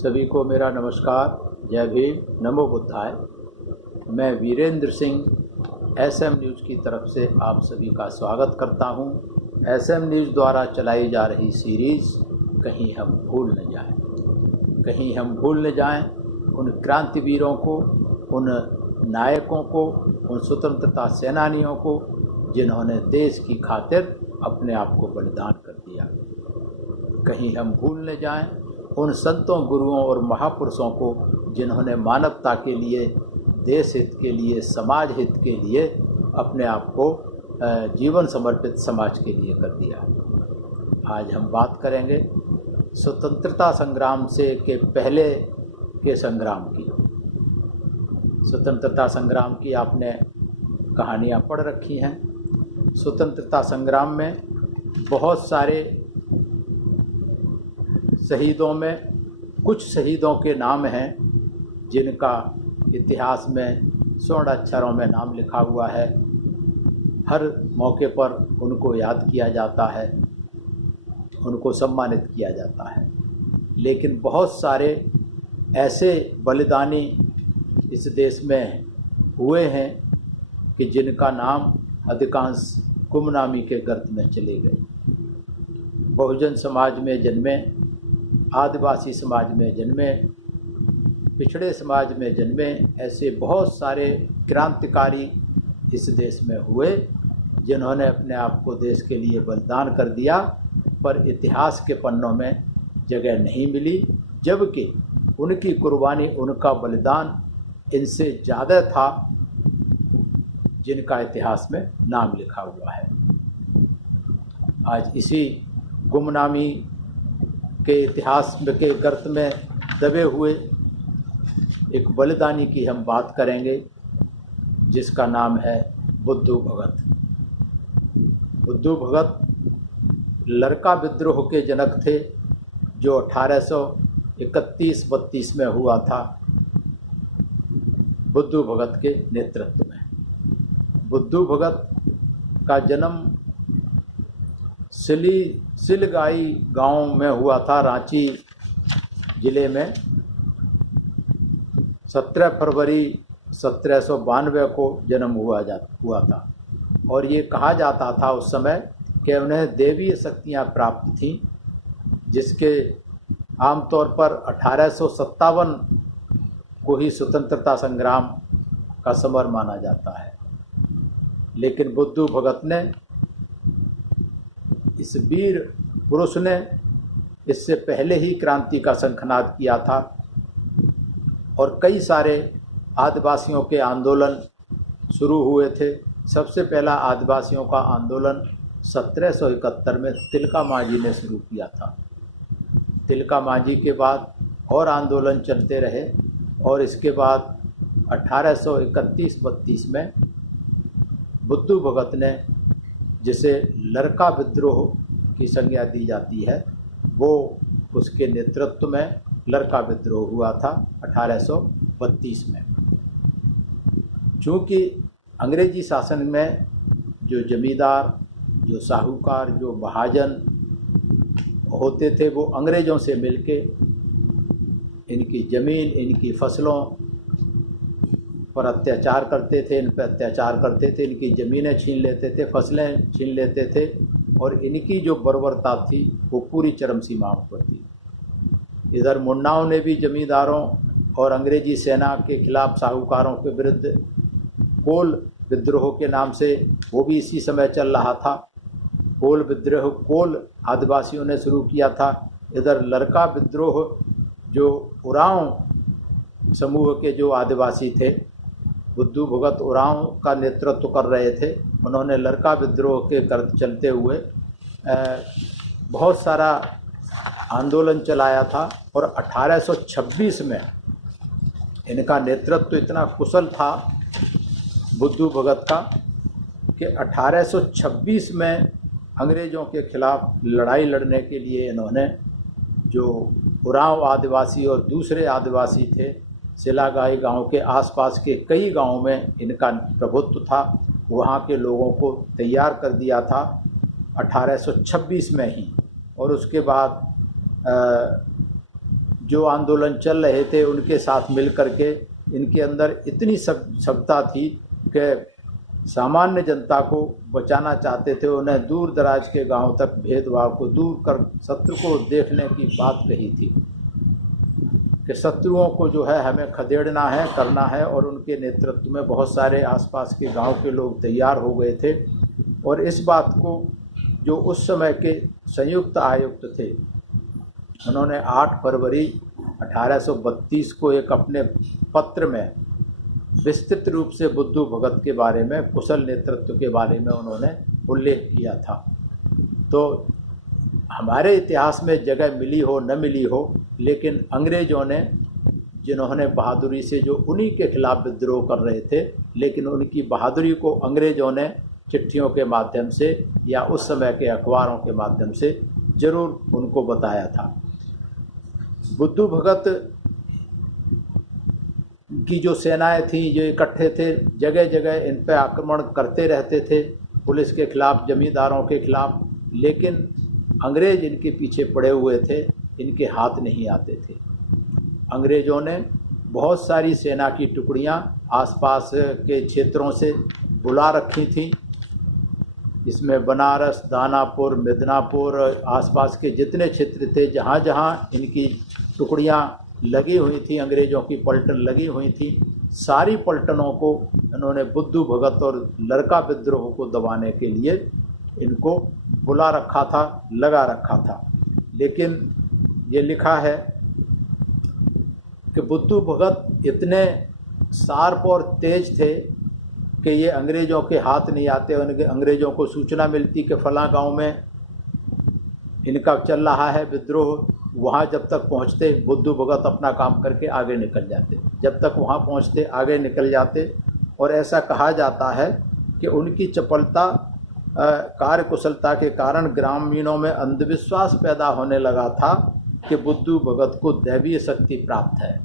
सभी को मेरा नमस्कार। जय भीम, नमो बुद्धाय। मैं वीरेंद्र सिंह एसएम न्यूज़ की तरफ से आप सभी का स्वागत करता हूं। एसएम न्यूज़ द्वारा चलाई जा रही सीरीज़ कहीं हम भूल न जाएं। कहीं हम भूल न जाएं उन क्रांतिवीरों को, उन नायकों को, उन स्वतंत्रता सेनानियों को जिन्होंने देश की खातिर अपने आप को बलिदान कर दिया। कहीं हम भूल न जाएं उन संतों, गुरुओं और महापुरुषों को जिन्होंने मानवता के लिए, देश हित के लिए, समाज हित के लिए अपने आप को जीवन समर्पित समाज के लिए कर दिया। आज हम बात करेंगे स्वतंत्रता संग्राम से के पहले के संग्राम की। स्वतंत्रता संग्राम की आपने कहानियाँ पढ़ रखी हैं। स्वतंत्रता संग्राम में बहुत सारे शहीदों में कुछ शहीदों के नाम हैं जिनका इतिहास में स्वर्ण अक्षरों में नाम लिखा हुआ है। हर मौके पर उनको याद किया जाता है, उनको सम्मानित किया जाता है। लेकिन बहुत सारे ऐसे बलिदानी इस देश में हुए हैं कि जिनका नाम अधिकांश गुमनामी के गर्त में चले गए। बहुजन समाज में जन्मे, आदिवासी समाज में जन्मे, पिछड़े समाज में जन्मे, ऐसे बहुत सारे क्रांतिकारी इस देश में हुए जिन्होंने अपने आप को देश के लिए बलिदान कर दिया, पर इतिहास के पन्नों में जगह नहीं मिली, जबकि उनकी कुर्बानी, उनका बलिदान इनसे ज़्यादा था जिनका इतिहास में नाम लिखा हुआ है। आज इसी गुमनामी के इतिहास के गर्त में दबे हुए एक बलिदानी की हम बात करेंगे जिसका नाम है बुद्धू भगत। बुद्धू भगत लरका विद्रोह के जनक थे जो 1831-32 में हुआ था बुद्धू भगत के नेतृत्व में। बुद्धू भगत का जन्म सिलगाई गांव में हुआ था, रांची ज़िले में। 17 फरवरी 1792 को जन्म हुआ था और ये कहा जाता था उस समय कि उन्हें देवीय शक्तियाँ प्राप्त थीं, जिसके आमतौर पर 1857 को ही स्वतंत्रता संग्राम का समर माना जाता है। लेकिन बुद्धू भगत ने, इस वीर पुरुष ने इससे पहले ही क्रांति का शंखनाद किया था और कई सारे आदिवासियों के आंदोलन शुरू हुए थे। सबसे पहला आदिवासियों का आंदोलन 1771 में तिलका मांझी ने शुरू किया था। तिलका मांझी के बाद और आंदोलन चलते रहे और इसके बाद 1831-32 में बुद्धू भगत ने, जिसे लरका विद्रोह की संज्ञा दी जाती है, वो उसके नेतृत्व में लरका विद्रोह हुआ था 1832 में। चूँकि अंग्रेजी शासन में जो जमींदार, जो साहूकार, जो महाजन होते थे, वो अंग्रेज़ों से मिलके इनकी ज़मीन, इनकी फसलों पर अत्याचार करते थे, इन पर अत्याचार करते थे, इनकी ज़मीनें छीन लेते थे, फसलें छीन लेते थे और इनकी जो बर्बरता थी वो पूरी चरम सीमाओं पर थी। इधर मुन्नाओं ने भी जमींदारों और अंग्रेजी सेना के खिलाफ, साहूकारों के विरुद्ध कोल विद्रोह के नाम से, वो भी इसी समय चल रहा था। कोल विद्रोह कोल आदिवासियों ने शुरू किया था। इधर लरका विद्रोह जो उरांव समूह के जो आदिवासी थे, बुद्धू भगत उरांव का नेतृत्व कर रहे थे। उन्होंने लरका विद्रोह के कर चलते हुए बहुत सारा आंदोलन चलाया था और 1826 में इनका नेतृत्व इतना कुशल था बुद्धू भगत का कि 1826 में अंग्रेज़ों के खिलाफ लड़ाई लड़ने के लिए इन्होंने, जो उरांव आदिवासी और दूसरे आदिवासी थे, सिलागाई गांव के आसपास के कई गांवों में इनका प्रभुत्व था, वहां के लोगों को तैयार कर दिया था 1826 में ही। और उसके बाद जो आंदोलन चल रहे थे उनके साथ मिल करके इनके अंदर इतनी क्षमता थी कि सामान्य जनता को बचाना चाहते थे। उन्हें दूर दराज के गांव तक भेदभाव को दूर कर शत्रु को देखने की बात कही थी कि शत्रुओं को जो है हमें खदेड़ना है, करना है। और उनके नेतृत्व में बहुत सारे आसपास के गांव के लोग तैयार हो गए थे। और इस बात को जो उस समय के संयुक्त आयुक्त थे, उन्होंने 8 फरवरी 1832 को एक अपने पत्र में विस्तृत रूप से बुद्धू भगत के बारे में, कुशल नेतृत्व के बारे में उन्होंने उल्लेख किया था। तो हमारे इतिहास में जगह मिली हो न मिली हो, लेकिन अंग्रेज़ों ने, जिन्होंने बहादुरी से, जो उन्हीं के खिलाफ विद्रोह कर रहे थे, लेकिन उनकी बहादुरी को अंग्रेज़ों ने चिट्ठियों के माध्यम से या उस समय के अखबारों के माध्यम से ज़रूर उनको बताया था। बुद्धू भगत की जो सेनाएं थीं, जो इकट्ठे थे, जगह जगह इन पर आक्रमण करते रहते थे, पुलिस के खिलाफ, जमींदारों के खिलाफ। लेकिन अंग्रेज़ इनके पीछे पड़े हुए थे, इनके हाथ नहीं आते थे। अंग्रेज़ों ने बहुत सारी सेना की टुकड़ियां आसपास के क्षेत्रों से बुला रखी थीं। इसमें बनारस, दानापुर, मिदनापुर, आसपास के जितने क्षेत्र थे, जहाँ जहाँ इनकी टुकड़ियाँ लगी हुई थी, अंग्रेज़ों की पलटन लगी हुई थी, सारी पलटनों को इन्होंने बुद्धू भगत और लड़का विद्रोह को दबाने के लिए इनको बुला रखा था, लगा रखा था। लेकिन ये लिखा है कि बुद्धू भगत इतने शार्प और तेज थे कि ये अंग्रेज़ों के हाथ नहीं आते। अंग्रेज़ों को सूचना मिलती कि फ़लाँ गांव में इनका चल रहा है विद्रोह, वहाँ जब तक पहुँचते बुद्धू भगत अपना काम करके आगे निकल जाते। जब तक वहाँ पहुँचते आगे निकल जाते। और ऐसा कहा जाता है कि उनकी चपलता, कार्यकुशलता के कारण ग्रामीणों में अंधविश्वास पैदा होने लगा था कि बुद्धू भगत को दैवीय शक्ति प्राप्त है।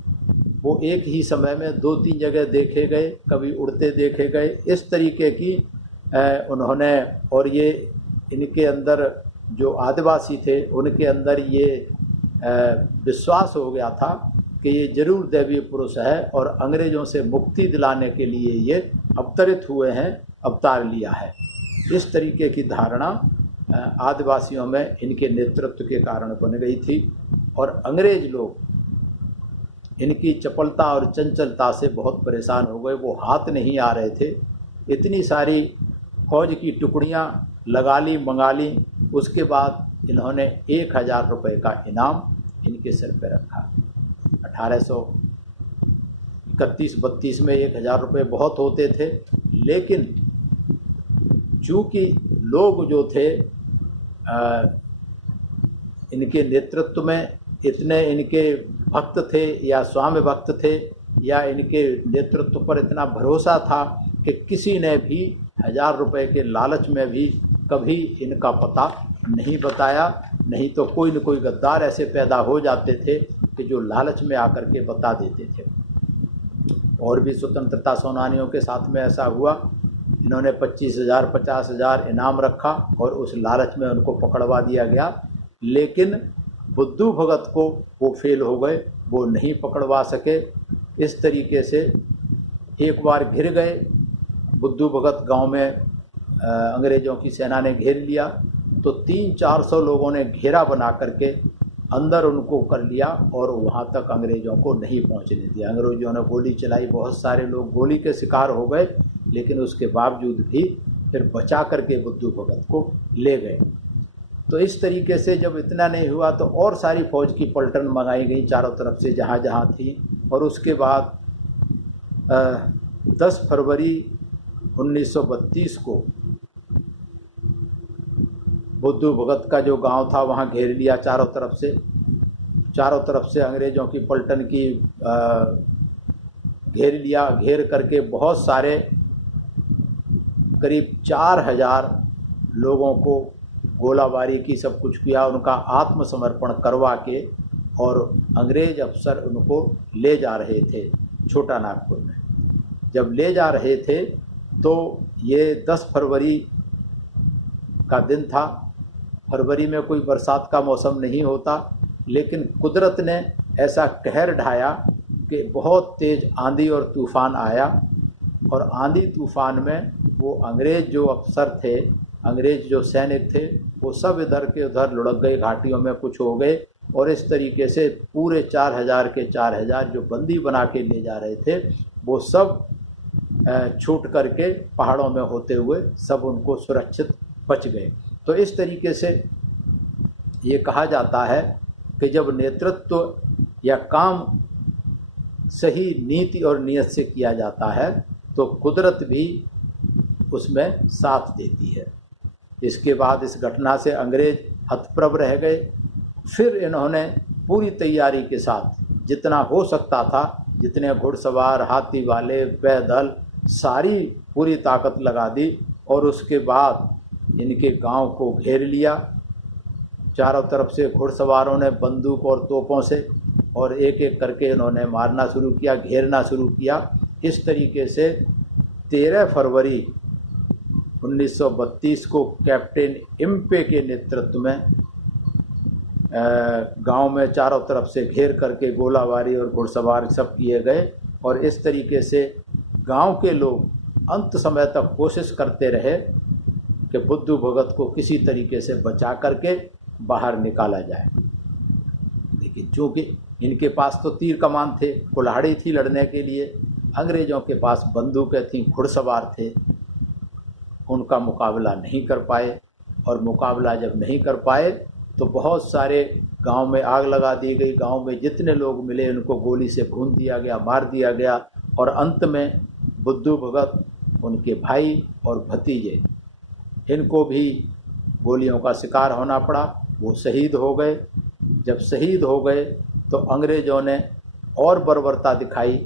वो एक ही समय में 2-3 जगह देखे गए, कभी उड़ते देखे गए, इस तरीके की उन्होंने, और ये इनके अंदर जो आदिवासी थे उनके अंदर ये विश्वास हो गया था कि ये जरूर दैवीय पुरुष है और अंग्रेज़ों से मुक्ति दिलाने के लिए ये अवतरित हुए हैं, अवतार लिया है। इस तरीके की धारणा आदिवासियों में इनके नेतृत्व के कारण बन गई थी। और अंग्रेज़ लोग इनकी चपलता और चंचलता से बहुत परेशान हो गए। वो हाथ नहीं आ रहे थे। इतनी सारी फौज की टुकड़ियाँ लगा ली, मंगा ली। उसके बाद इन्होंने 1000 रुपये का इनाम इनके सिर पे रखा। 1831-32 में 1000 रुपये बहुत होते थे, लेकिन चूँकि लोग जो थे इनके नेतृत्व में इतने इनके भक्त थे या स्वामी भक्त थे, या इनके नेतृत्व पर इतना भरोसा था कि किसी ने भी 1000 रुपये के लालच में भी कभी इनका पता नहीं बताया। नहीं तो कोई न कोई गद्दार ऐसे पैदा हो जाते थे कि जो लालच में आकर के बता देते थे। और भी स्वतंत्रता सेनानियों के साथ में ऐसा हुआ। इन्होंने 25,000 50,000 इनाम रखा और उस लालच में उनको पकड़वा दिया गया। लेकिन बुद्धू भगत को वो फेल हो गए, वो नहीं पकड़वा सके। इस तरीके से एक बार घिर गए बुद्धू भगत गांव में, अंग्रेज़ों की सेना ने घेर लिया। तो 300-400 लोगों ने घेरा बना करके अंदर उनको कर लिया और वहाँ तक अंग्रेज़ों को नहीं पहुँचने दिया। अंग्रेज़ों ने गोली चलाई, बहुत सारे लोग गोली के शिकार हो गए, लेकिन उसके बावजूद भी फिर बचा करके बुद्धू भगत को ले गए। तो इस तरीके से जब इतना नहीं हुआ तो और सारी फौज की पलटन मंगाई गई चारों तरफ से, जहाँ जहाँ थी। और उसके बाद 10 फरवरी 1932 को बुद्धू भगत का जो गांव था वहाँ घेर लिया चारों तरफ से अंग्रेज़ों की पलटन की घेर लिया। घेर करके बहुत सारे करीब 4000 लोगों को गोलाबारी की, सब कुछ किया, उनका आत्मसमर्पण करवा के, और अंग्रेज़ अफसर उनको ले जा रहे थे छोटा नागपुर में। जब ले जा रहे थे तो ये 10 फरवरी का दिन था। फरवरी में कोई बरसात का मौसम नहीं होता, लेकिन कुदरत ने ऐसा कहर ढाया कि बहुत तेज़ आंधी और तूफ़ान आया, और आंधी तूफ़ान में वो अंग्रेज़ जो अफसर थे, अंग्रेज़ जो सैनिक थे, वो सब इधर के उधर लुढ़क गए, घाटियों में कुछ हो गए, और इस तरीके से पूरे 4000 के 4000 जो बंदी बना के ले जा रहे थे वो सब छूट करके पहाड़ों में होते हुए सब उनको सुरक्षित बच गए। तो इस तरीके से ये कहा जाता है कि जब नेतृत्व या काम सही नीति और नियत से किया जाता है तो कुदरत भी उसमें साथ देती है। इसके बाद इस घटना से अंग्रेज हतप्रभ रह गए। फिर इन्होंने पूरी तैयारी के साथ जितना हो सकता था, जितने घुड़सवार, हाथी वाले, पैदल, सारी पूरी ताकत लगा दी, और उसके बाद इनके गांव को घेर लिया। चारों तरफ से घुड़सवारों ने बंदूक और तोपों से, और एक एक करके इन्होंने मारना शुरू किया, घेरना शुरू किया। इस तरीके से 13 फरवरी 1932 को कैप्टन इम्पे के नेतृत्व में गांव में चारों तरफ से घेर करके गोलाबारी और घुड़सवार सब किए गए, और इस तरीके से गांव के लोग अंत समय तक कोशिश करते रहे कि बुद्धू भगत को किसी तरीके से बचा करके बाहर निकाला जाए। लेकिन चूँकि इनके पास तो तीर कमान थे, कुल्हाड़ी थी लड़ने के लिए, अंग्रेज़ों के पास बंदूकें थीं, घुड़सवार थे, उनका मुकाबला नहीं कर पाए। और मुकाबला जब नहीं कर पाए तो बहुत सारे गांव में आग लगा दी गई। गांव में जितने लोग मिले उनको गोली से भून दिया गया, मार दिया गया, और अंत में बुद्धू भगत, उनके भाई और भतीजे, इनको भी गोलियों का शिकार होना पड़ा। वो शहीद हो गए। जब शहीद हो गए तो अंग्रेज़ों ने और बर्बरता दिखाई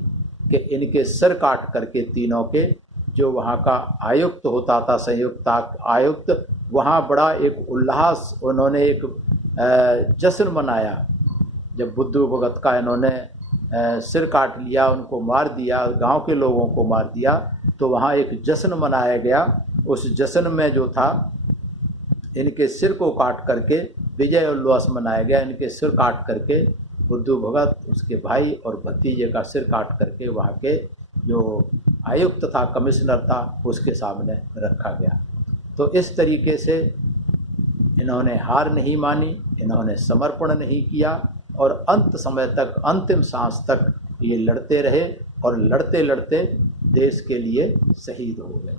कि इनके सिर काट करके तीनों के, जो वहाँ का आयुक्त होता था, संयुक्त आयुक्त, वहाँ बड़ा एक उल्लास, उन्होंने एक जश्न मनाया। जब बुद्धू भगत का इन्होंने सिर काट लिया, उनको मार दिया, गांव के लोगों को मार दिया, तो वहाँ एक जश्न मनाया गया। उस जश्न में जो था, इनके सिर को काट करके विजय उल्लास मनाया गया। इनके सिर काट करके बुद्धू भगत, उसके भाई और भतीजे का सिर काट करके वहाँ के जो आयुक्त था, कमिश्नर था, उसके सामने रखा गया। तो इस तरीके से इन्होंने हार नहीं मानी, इन्होंने समर्पण नहीं किया, और अंत समय तक, अंतिम सांस तक ये लड़ते रहे, और लड़ते लड़ते देश के लिए शहीद हो गए।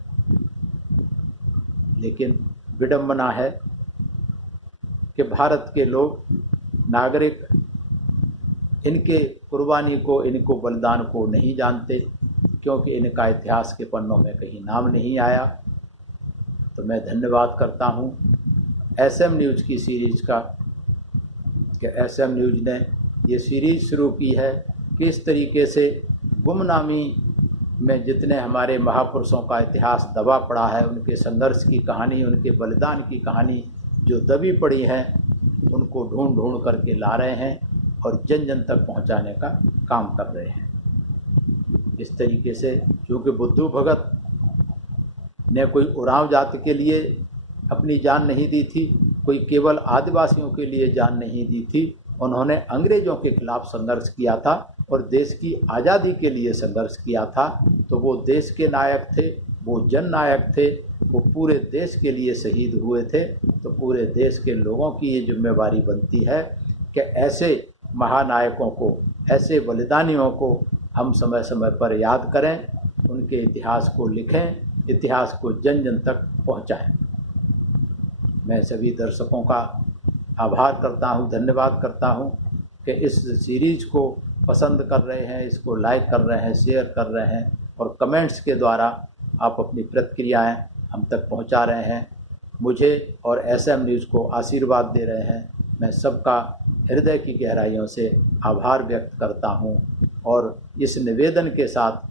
लेकिन विडंबना है कि भारत के लोग, नागरिक, इनके कुर्बानी को, इनको बलिदान को नहीं जानते, क्योंकि इनका इतिहास के पन्नों में कहीं नाम नहीं आया। तो मैं धन्यवाद करता हूँ एसएम न्यूज़ की सीरीज़ का, कि एसएम न्यूज़ ने ये सीरीज़ शुरू की है कि इस तरीके से गुमनामी में जितने हमारे महापुरुषों का इतिहास दबा पड़ा है, उनके संघर्ष की कहानी, उनके बलिदान की कहानी जो दबी पड़ी हैं, उनको ढूंढ ढूंढ करके ला रहे हैं और जन जन तक पहुंचाने का काम कर रहे हैं। इस तरीके से, क्योंकि बुद्धू भगत ने कोई उरांव जाति के लिए अपनी जान नहीं दी थी, कोई केवल आदिवासियों के लिए जान नहीं दी थी। उन्होंने अंग्रेज़ों के खिलाफ संघर्ष किया था और देश की आज़ादी के लिए संघर्ष किया था। तो वो देश के नायक थे, वो जन नायक थे, वो पूरे देश के लिए शहीद हुए थे। तो पूरे देश के लोगों की ये जिम्मेवारी बनती है कि ऐसे महानायकों को, ऐसे बलिदानियों को हम समय समय पर याद करें, उनके इतिहास को लिखें, इतिहास को जन जन तक पहुंचाएं। मैं सभी दर्शकों का आभार करता हूं, धन्यवाद करता हूं कि इस सीरीज़ को पसंद कर रहे हैं, इसको लाइक कर रहे हैं, शेयर कर रहे हैं, और कमेंट्स के द्वारा आप अपनी प्रतिक्रियाएं हम तक पहुंचा रहे हैं। मुझे और एसएम न्यूज़ को आशीर्वाद दे रहे हैं। मैं सबका हृदय की गहराइयों से आभार व्यक्त करता हूं, और इस निवेदन के साथ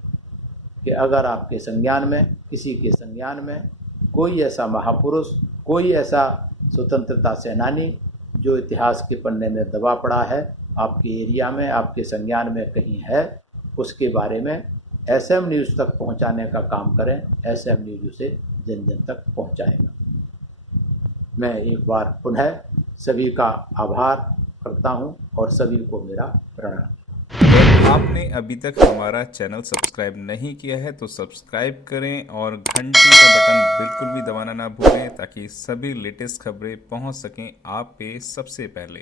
कि अगर आपके संज्ञान में, किसी के संज्ञान में कोई ऐसा महापुरुष, कोई ऐसा स्वतंत्रता सेनानी जो इतिहास के पन्ने में दबा पड़ा है, आपके एरिया में, आपके संज्ञान में कहीं है, उसके बारे में एसएम न्यूज़ तक पहुंचाने का काम करें। एसएम न्यूज़ उसे जन जन तक पहुंचाएगा। मैं एक बार पुनः सभी का आभार करता हूँ और सभी को मेरा प्रणाम। अगर आपने अभी तक हमारा चैनल सब्सक्राइब नहीं किया है तो सब्सक्राइब करें और घंटी का बटन बिल्कुल भी दबाना ना भूलें ताकि सभी लेटेस्ट खबरें पहुंच सकें आप पे सबसे पहले।